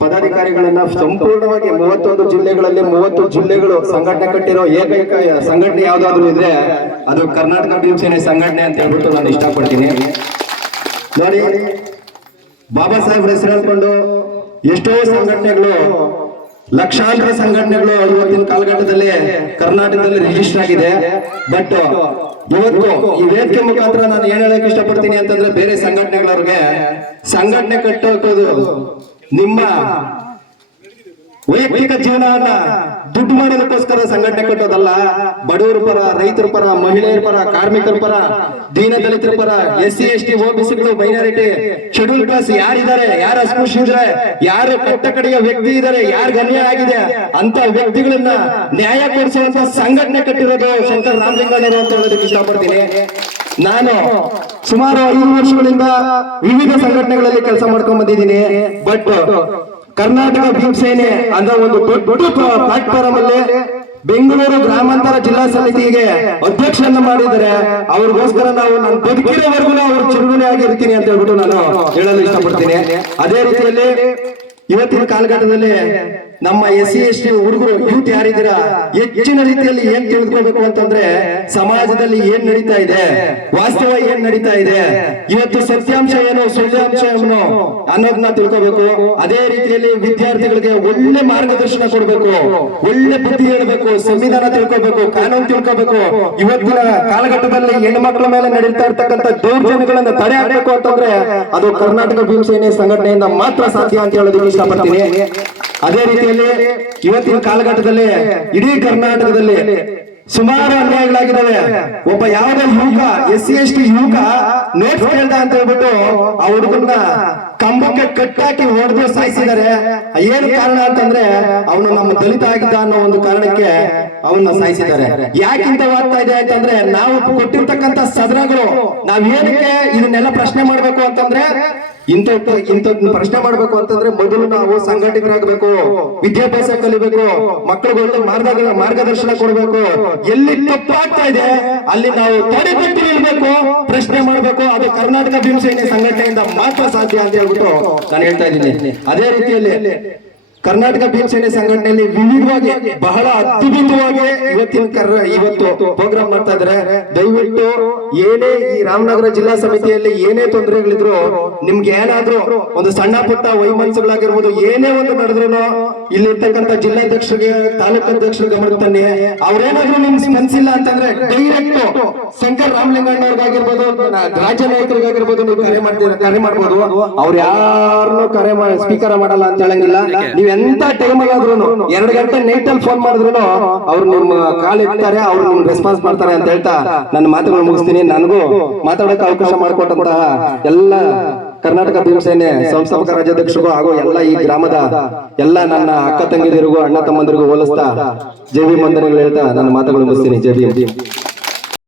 ಪದಾಧಿಕಾರಿಗಳನ್ನ ಸಂಪೂರ್ಣವಾಗಿ 31 ಜಿಲ್ಲೆಗಳಲ್ಲಿ 30 ಜಿಲ್ಲೆಗಳು ಸಂಘಟನೆ ಕಟ್ಟಿರೋ ಏಕೈಕ ಸಂಘಟನೆ ಯಾವ್ದಾದ್ರು ಇದ್ರೆ ಅದು ಕರ್ನಾಟಕ ಭೀಮಸೇನೆ ಸಂಘಟನೆ ಅಂತ ಹೇಳ್ಬಿಟ್ಟು ನಾನು ಇಷ್ಟಪಡ್ತೀನಿ. ನೋಡಿ, ಬಾಬಾ ಸಾಹೇಬ್ ಹೆಸರು ಹೇಳ್ಕೊಂಡು ಎಷ್ಟೋ ಸಂಘಟನೆಗಳು, ಲಕ್ಷಾಂತರ ಸಂಘಟನೆಗಳು ಇವತ್ತಿನ ಕಾಲಘಟ್ಟದಲ್ಲಿ ಕರ್ನಾಟಕದಲ್ಲಿ ರಿಜಿಸ್ಟರ್ ಆಗಿದೆ. ಬಟ್ ಇವತ್ತು ಈ ವೇದಿಕೆ ಮುಖಾಂತರ ನಾನು ಏನ್ ಹೇಳಕ್ ಇಷ್ಟಪಡ್ತೀನಿ ಅಂತಂದ್ರೆ, ಬೇರೆ ಸಂಘಟನೆಗಳವ್ರಿಗೆ ಸಂಘಟನೆ ಕಟ್ಟೋದು ನಿಮ್ಮ ವೈಯಕ್ತಿಕ ಜೀವನವನ್ನ ದುಡ್ಡು ಮಾಡೋದಕ್ಕೋಸ್ಕರ ಸಂಘಟನೆ ಕಟ್ಟೋದಲ್ಲ. ಬಡವರ ಪರ, ರೈತರ ಪರ, ಮಹಿಳೆಯರ ಪರ, ಕಾರ್ಮಿಕರ ಪರ, ದೀನ ದಲಿತರ ಪರ, SC ST OBCಗಳು, ಮೈನಾರಿಟಿ, ಶೆಡ್ಯೂಲ್ ಕ್ಲಾಸ್ ಯಾರಿದ್ದಾರೆ, ಯಾರು ಅಸ್ಪೃಶ್ಯರಿದ್ದಾರೆ, ಯಾರು ಕಟ್ಟಕಡೆಯ ವ್ಯಕ್ತಿ ಇದ್ದಾರೆ, ಯಾರು ಅನ್ಯಾಯ ಆಗಿದೆ ಅಂತ ವ್ಯಕ್ತಿಗಳನ್ನ ನ್ಯಾಯ ಕೊಡಿಸುವಂತ ಸಂಘಟನೆ ಕಟ್ಟಿರೋದು ಶಂಕರ್ ರಾಮಲಿಂಗಣ್ಣರು ಅಂತ ಹೇಳೋದಕ್ಕೆ ಇಷ್ಟಪಡ್ತೀನಿ. ನಾನು ಸುಮಾರು 5 ವರ್ಷಗಳಿಂದ ವಿವಿಧ ಸಂಘಟನೆಗಳಲ್ಲಿ ಕೆಲಸ ಮಾಡ್ಕೊಂಡ್ ಬಂದಿದ್ದೀನಿ. ಬಟ್ ಕರ್ನಾಟಕ ಭೀಮಸೇನೆ ಅನ್ನೋ ಒಂದು ದೊಡ್ಡ ಪ್ಲಾಟ್ಫಾರ್ಮ್ ಅಲ್ಲಿ ಬೆಂಗಳೂರು ಗ್ರಾಮಾಂತರ ಜಿಲ್ಲಾ ಸಮಿತಿಗೆ ಅಧ್ಯಕ್ಷರನ್ನ ಮಾಡಿದರೆ ಅವ್ರಿಗೋಸ್ಕರ ನಾವು ನನ್ನ ಬದುಕಿರೋವರೆಗೂ ಅವ್ರ ಚಿರುಗುಣೆ ಆಗಿರ್ತೀನಿ ಅಂತ ಹೇಳ್ಬಿಟ್ಟು ನಾನು ಹೇಳಲು ಇಷ್ಟಪಡ್ತೀನಿ. ಅದೇ ರೀತಿಯಲ್ಲಿ ಇವತ್ತಿನ ಕಾಲಘಟ್ಟದಲ್ಲಿ ನಮ್ಮ SC ST ಹುಡುಗರು, ಯೂತ್ ಯಾರಿದ್ದೀರಾ, ಹೆಚ್ಚಿನ ರೀತಿಯಲ್ಲಿ ಏನ್ ತಿಳ್ಕೊಬೇಕು ಅಂತಂದ್ರೆ, ಸಮಾಜದಲ್ಲಿ ಏನ್ ನಡೀತಾ ಇದೆ, ವಾಸ್ತವ ಏನ್ ನಡೀತಾ ಇದೆ, ಇವತ್ತು ಸತ್ಯಾಂಶ ಏನು, ಸುಳ್ಳ್ಯಾಂಶ ಏನು ಅನ್ನೋದನ್ನ ತಿಳ್ಕೋಬೇಕು. ಅದೇ ರೀತಿಯಲ್ಲಿ ವಿದ್ಯಾರ್ಥಿಗಳಿಗೆ ಒಳ್ಳೆ ಮಾರ್ಗದರ್ಶನ ಕೊಡಬೇಕು, ಒಳ್ಳೆ ಬುದ್ಧಿ ಹೇಳಬೇಕು, ಸಂವಿಧಾನ ತಿಳ್ಕೋಬೇಕು, ಕಾನೂನು ತಿಳ್ಕೋಬೇಕು. ಇವತ್ತಿನ ಕಾಲಘಟ್ಟದಲ್ಲಿ ಹೆಣ್ಮಕ್ಳ ಮೇಲೆ ನಡೀತಾ ಇರ್ತಕ್ಕಂಥ ದೌರ್ಜನ್ಯಗಳನ್ನ ತಡೆ ಹಾಕಬೇಕು ಅಂತಂದ್ರೆ ಅದು ಕರ್ನಾಟಕ ಭೀಮಸೇನೆ ಸಂಘಟನೆಯಿಂದ ಮಾತ್ರ ಸಾಧ್ಯ ಅಂತ ಹೇಳೋದಕ್ಕೆ ಇಷ್ಟಪಡ್ತೀನಿ. ಅದೇ ರೀತಿಯಲ್ಲಿ ಇವತ್ತಿನ ಕಾಲಘಟ್ಟದಲ್ಲಿ ಇಡೀ ಕರ್ನಾಟಕದಲ್ಲಿ ಸುಮಾರು ಅನ್ಯಾಯಗಳಾಗಿದ್ದಾವೆ. ಒಬ್ಬ ಯಾವುದೋ ಯುವಕ, SC ST ಯುವಕ ನೋಟ್ ಕೇಳ್ದ ಅಂತ ಹೇಳ್ಬಿಟ್ಟು ಆ ಹುಡುಗನ್ನ ಕಂಬಕ್ಕೆ ಕಟ್ಟಾಕಿ ಹೊಡೆದು ಸಾಯಿಸಿದ್ದಾರೆ. ಏನು ಕಾರಣ ಅಂತಂದ್ರೆ, ಅವನು ನಮ್ಮ ದಲಿತ ಆಗಿದ್ದ ಅನ್ನೋ ಒಂದು ಕಾರಣಕ್ಕೆ ಅವನ್ನ ಸಾಯಿಸಿದ್ದಾರೆ. ಯಾಕಿಂತವಾಗ್ತಾ ಇದೆ ಅಂತಂದ್ರೆ, ನಾವು ಕೊಟ್ಟಿರ್ತಕ್ಕಂಥ ಸದನಗಳು ನಾವೇನಕ್ಕೆ ಇದನ್ನೆಲ್ಲ ಪ್ರಶ್ನೆ ಮಾಡ್ಬೇಕು ಅಂತಂದ್ರೆ, ಇಂಥ ಪ್ರಶ್ನೆ ಮಾಡ್ಬೇಕು ಅಂತಂದ್ರೆ ಮೊದಲು ನಾವು ಸಂಘಟಿತರಾಗಬೇಕು, ವಿದ್ಯಾಭ್ಯಾಸ ಕಲಿಬೇಕು, ಮಕ್ಕಳಿಗೆ ಒಳ್ಳೆ ಮಾರ್ಗದರ್ಶನ ಕೊಡಬೇಕು. ಎಲ್ಲಿ ತಪ್ಪಾಗ್ತಾ ಇದೆ ಅಲ್ಲಿ ನಾವು ತಡೆಗಟ್ಟಿ ನಿಲ್ಬೇಕು, ಪ್ರಶ್ನೆ ಮಾಡಬೇಕು. ಅದು ಕರ್ನಾಟಕ ಭೀಮಸೇನೆ ಸಂಘಟನೆಯಿಂದ ಮಾತ್ರ ಸಾಧ್ಯ ಅಂತ ಹೇಳ್ಬಿಟ್ಟು ನಾನು ಹೇಳ್ತಾ ಇದ್ದೀನಿ. ಅದೇ ರೀತಿಯಲ್ಲಿ ಕರ್ನಾಟಕ ಭೀಮಸೇನೆ ಸಂಘಟನೆಯಲ್ಲಿ ವಿವಿಧವಾಗಿ ಬಹಳ ಅದ್ಭುತವಾಗಿ ಇವತ್ತು ಪ್ರೋಗ್ರಾಮ್ ಮಾಡ್ತಾ ಇದ್ದಾರೆ. ದಯವಿಟ್ಟು ಏನೇ ಈ ರಾಮನಗರ ಜಿಲ್ಲಾ ಸಮಿತಿಯಲ್ಲಿ ಏನೇ ತೊಂದರೆಗಳಿದ್ರು, ನಿಮ್ಗೆ ಏನಾದ್ರೂ ಒಂದು ಸಣ್ಣ ಪುಟ್ಟ ವೈಮನಸ್ಸುಗಳಾಗಿರ್ಬೋದು, ಏನೇ ಒಂದು ನಡೆದ್ರು ಇಲ್ಲಿರ್ತಕ್ಕಂಥ ಜಿಲ್ಲಾಧ್ಯಕ್ಷರಿಗೆ, ತಾಲೂಕು ಅಧ್ಯಕ್ಷರ ಗಮನ ತನ್ನಿ. ಅವ್ರೇನಾದ್ರೂ ನಿಮ್ಗೆ ಸ್ಪಂದಿಸಿಲ್ಲ ಅಂತಂದ್ರೆ ಡೈರೆಕ್ಟ್ ಶಂಕರ್ ರಾಮಲಿಂಗಣ್ಣವ್ರಿಗಾಗಿರ್ಬೋದು, ರಾಜ್ಯ ನಾಯಕರಿಗಾಗಿರ್ಬೋದು ನೀವು ಕರೆ ಮಾಡ್ಬೋದು. ಅವ್ರು ಯಾರನ್ನೂ ಸ್ಪೀಕರ್ ಮಾಡಲ್ಲ ಅಂತ ಹೇಳಂಗಿಲ್ಲ. ನೀವ್ ಎಂತ ಟೈಮ್ ಆದ್ರೂ 2 ಗಂಟೆ ನೈಟ್ ಅಲ್ಲಿ ಫೋನ್ ಮಾಡಿದ್ರು ಅವ್ರು ನಿಮ್ಮ ಕಾಲ್ ಇಡ್ತಾರೆ, ಅವ್ರು ನಿಮ್ ರೆಸ್ಪಾನ್ಸ್ ಮಾಡ್ತಾರೆ ಅಂತ ಹೇಳ್ತಾ ನನ್ನ ಮಾತುಗಳು ಮುಗಿಸ್ತೀನಿ. ನನಗೂ ಮಾತಾಡಕ್ಕೆ ಅವಕಾಶ ಮಾಡಿಕೊಟ್ಟಂತಹ ಎಲ್ಲ ಕರ್ನಾಟಕ ಭೀಮಸೇನೆ ಸಂಸ್ಥಾಪಕ ರಾಜ್ಯಾಧ್ಯಕ್ಷರಿಗೂ ಹಾಗೂ ಎಲ್ಲ ಈ ಗ್ರಾಮದ ಎಲ್ಲ ನನ್ನ ಅಕ್ಕ ತಂಗಿದಿರಿಗೂ, ಅಣ್ಣ ತಮ್ಮಂದಿರಿಗೂ ಹೋಲಿಸ್ತಾ ಜೈ ಭೀಮ್ ವಂದನೆಗಳು ಹೇಳ್ತಾ ನನ್ನ ಮಾತುಗಳು ಮುಗಿಸ್ತೀನಿ. ಜೈ ಭೀಮ್.